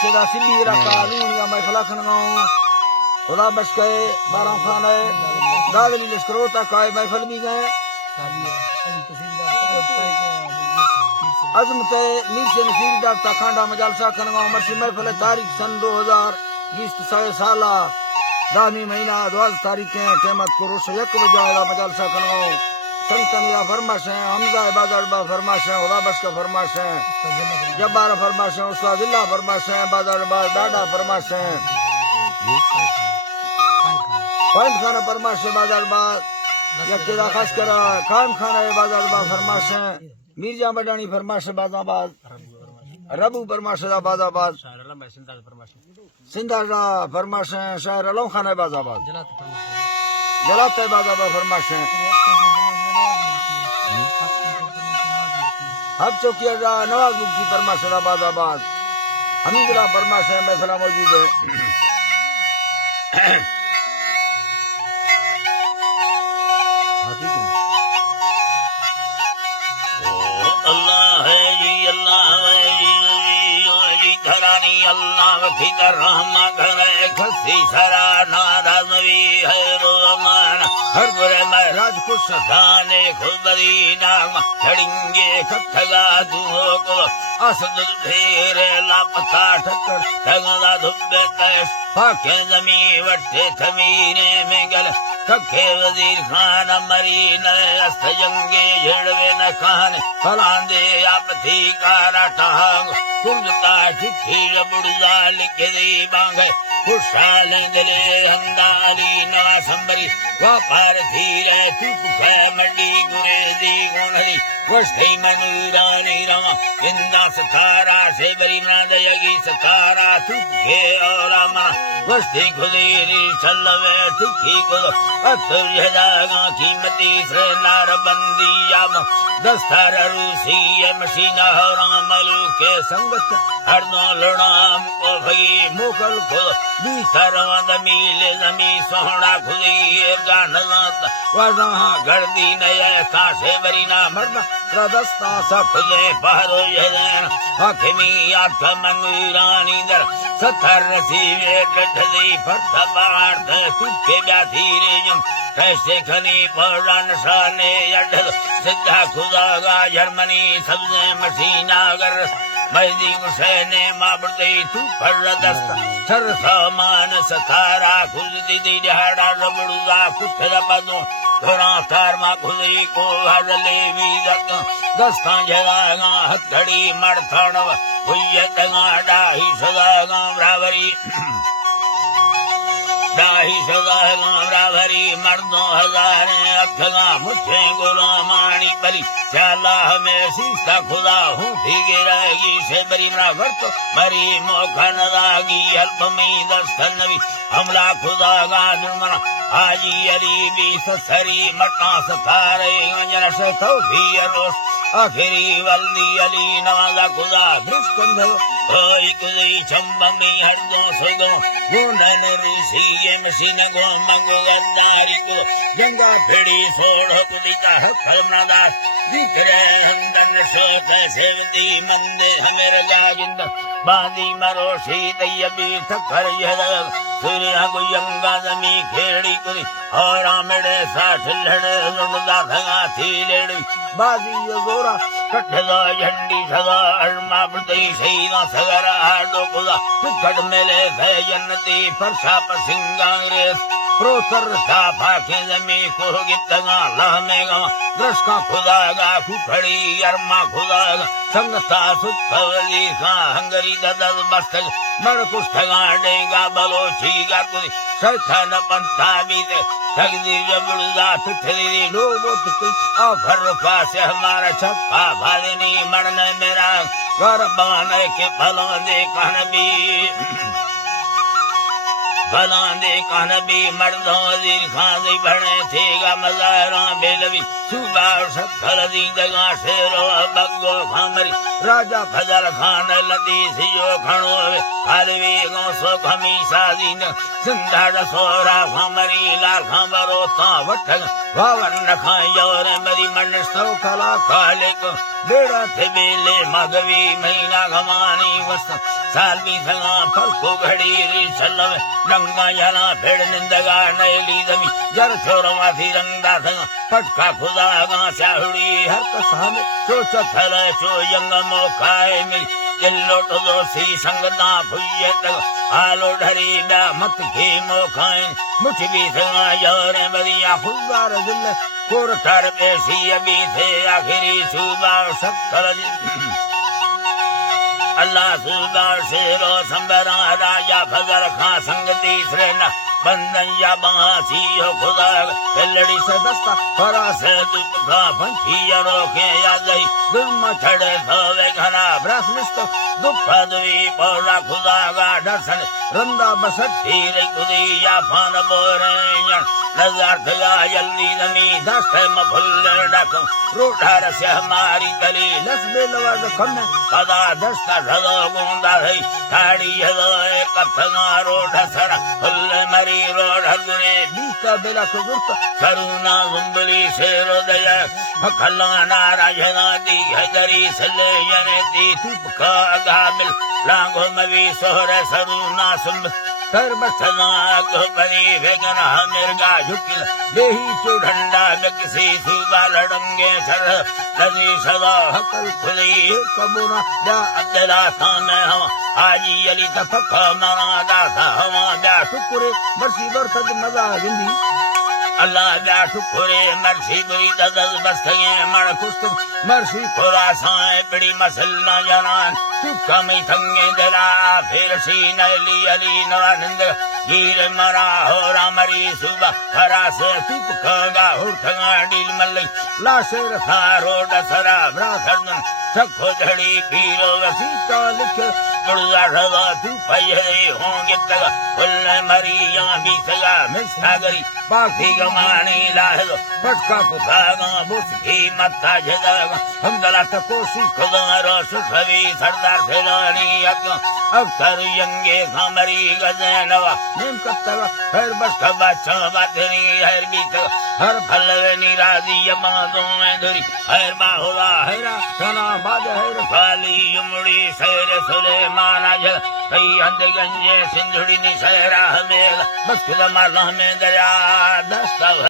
फरमाशे दा सिद्धी रखा लूनिया मैं फलाखन गाऊं खुदा बस के 12 खाने दादली लश्करों तक आए महफल भी गए अजमत मीर से नसीर दाफ्ता खांडा मजालसा खनगांव मर्सी महफल तारीख सन 2020 साला 10वीं महीना 12 तारीखें टेमत को रोश 1 बजे मजालसा खनगांव संतनिया फरमाश है हमजा बाजारबा फरमाश है खुदा बस का फरमाश है जब्बार फरमाश है उस्ताद इल्ला फरमाश है बाजारबा डाडा फरमाश है पॉइंट खाना फरमाश है बाजारबा यकेदा खास कर कायम खाना है बाजारबा फरमाश है मीरजा बडानी फरमाश बाजाबाद रबू फरमाश बाजाबाद सिंधा फरमाश है शायर अलम खाना बाजाबाद जलात बाजाबाद फरमाश है हब चौकिया नवाज मुफ्ती फरमाश बाजाबाद हमीदुल्लाह फरमाश है महफिल मौजूद है अल्लाह है जी अल्लाह है जी घरानी अल्लाह फिकर रहमा घरे खसी सरा नारा नबी है रोमान हर बुरे महराज खुश खाने खुदरी नाम छड़ेंगे खखला दुहो को असद फेरे लापता ठक्कर तगला धुब्बे कैश फाके जमी वट्टे थमीने में गल कखे वजीर खान मरी न अस्त जंगे झड़वे न खान फलांदे आप थी कारा टांग कुंजता चिट्ठी बुड़जा लिख दी बांगे खुशाल दिले हमदाली ना संबरी वापार धीरे चुप खे मंडी गुरेजी गुणरी वस्ती मनुरानी रवा इंदा सतारा से बरी मना दयगी सतारा चुप खे और मा वस्ती खुदेरी चलवे ठिकी को अतर जगा कीमती से नार बंदी याम दस्तर रूसी ये मशीना हरा मलू के संगत हर दो लड़ाम को भई मुकल को भीतर मीले जमी सोहना खुदी जानत वरना गर्दी नया कासे बरीना मरना प्रदस्ता सफले पहरो यदन हकमी आठ मंगुरानी दर सतर रसीवे कठली फट बार्थ तुके ब्याधीरे जम कैसे खनी पड़ा नशाने अडल सिद्धा खुदागा जर्मनी सबसे मशीना गर मैदी हुसैने माबड़े तू फर दस्त सर सामान सतारा खुद दी दिहाड़ा रबड़ुआ कुठर बदो थोड़ा तार मा खुदी को हरले भी दत दस्ता जगागा हथड़ी मड़थड़ हुई तगाड़ा ही सदागा बराबरी दाही सगा भरी मर्दों हजारे अखगा मुझे गुलामानी परी चाला हमें सीसा खुदा हूँ ठीक रहेगी से बरी मरा वर्त मरी मोखन रागी अल्पमी दस्तन भी हमला खुदा गा दुर्मना हाजी अली भी ससरी मटना सतारे गंजन से तो भी अरोस आखिरी वल्दी अली नवाजा खुदा दृष्कंध होई कुदी चंबमी हरदों सुदों गुंडन ऋषि ये मशीन गो मंगो गद्दारी को जंगा फेड़ी सोड़ कुदी का हकल मनादास दिख रहे हंदन सोते सेवती मंदे हमें रजा जिंद बादी मरोशी तयबी ठक्कर यदग सूर्य को यंगा जमी खेड़ी कुदी और आमड़े साठ लड़े रुंदा धगा थी लेड़ी बाजी यो गोरा कठदा झंडी सदा अरमा बदई सईना सगरा हाडो खुदा कुकड़ मेले थे जन्नती फरसा पसिंगांग्रेस प्रोतर था फाके जमी को गितगा लहमेगा दृष्का खुदा गा कुखड़ी अरमा खुदा संगता सुत्थवली का हंगरी ददल बस्तग मर कुष्ठगा डेगा बलोची गा कुदी सरखन पंथा बीते ठगदी जबड़दा तुठरी लोगो तुक आफर पास हमारा छप्पा भालनी मरने मेरा घर बाने के फलों दे कहनबी फलांदे कहनबी मर्दों वजीर खान दी बने थेगा मजारा बेलवी सुबार सत्थल दी दगा शेरो बग्गो खामरी राजा फजल खान लदी सियो खणो हरवी गो सो खमी सादी न सिंधाड़ सोरा खामरी लाल खामरो ता वठ वावन रखाई और मरी मन सौ कला काले को बेड़ा थे बेले मगवी महीना घमानी वस साल भी सला फल को घड़ी री चलवे रंगा जना भेड़ निंदगा नैली जमी जर छोरवा थी रंगा संग पटका खुदा गा चाहुड़ी हर कसा में चो चथर चो यंग मोखाए मिल जिल्लो तो सी संगदा फुये तक आलो ढरी बा मत की मोखाए मुझ भी संगा यार मरिया फुगार दिल कोर थर पेशी अभी थे आखिरी सुबा सत्तर अल्लाह सुबह शेरो संबरा राजा फजर खां संग तीसरे न बंदन या बासी हो खुदा लड़ी से दस्ता फरा से दुख का पंछी रोके या दही दुर्म छड़े सोवे घना ब्रह्मनिष्ठ दुख दुई पौड़ा खुदा का दर्शन रंदा बसठी रे खुदी या फान बोरे नजर थया जल्दी नमी दस्ते मफुल्ले डक रोठार से हमारी गली लस बेलवर खम पदा दस्ता सदो गोंदा है थाड़ी हदो एक फना रोड सरा फुल्ले मरी रोड हदरे बीता बेला को गुर्त सरुना गुंबली शेरो दया फखलाना राजना दी हैदरी सले यने दी तुपका गामिल लांगो मवी सोहरे सरुना सुम कर बसना गोबरी वेगन मिर्गा झुकिल देही चो ढंडा में किसी सुबह लड़ंगे सर नदी सदा हकल खुली कबूना जा अब्दुल्ला सामे हम आजी अली तफक्का मना दासा हम जा शुक्र मर्सी बरसद मजा जिंदी अल्लाह जा शुक्र मर्सी बुरी ददल बस्तगे मण कुस्त मर्सी खुरासाए बड़ी मसल न जनान चुका में थंगे जरा फिर सी नली अली नवानंद हीरे मरा हो रामरी सुबह हरा से तुप खगा उठगा डील मल्ली लाशेर था रोड सरा ब्राखन सखो झड़ी पीरो वसीता लिख बुढ़ा रवा तू पये होंगे तगा फुल्ले मरी यहाँ भी सगा मिस्ता गरी बाकी गमानी लाहलो पटका पुखागा बुसकी मत्ता जगागा हमदला तकोसी खुदा रो सुखवी सरदार थेलानी अक्का अक्सर यंगे खामरी गजनवा नेम कत्तगा हर बस्खबा छबा तेरी हर बीत हर फलवे निराजी यमादों में धुरी हर बाहुला हैरा तना बाद हर फाली युमड़ी सैर सुलेमाना जल कई अंध गंजे सिंधुड़ी नि सहरा हमें बस खुदा माला में दया दस्ता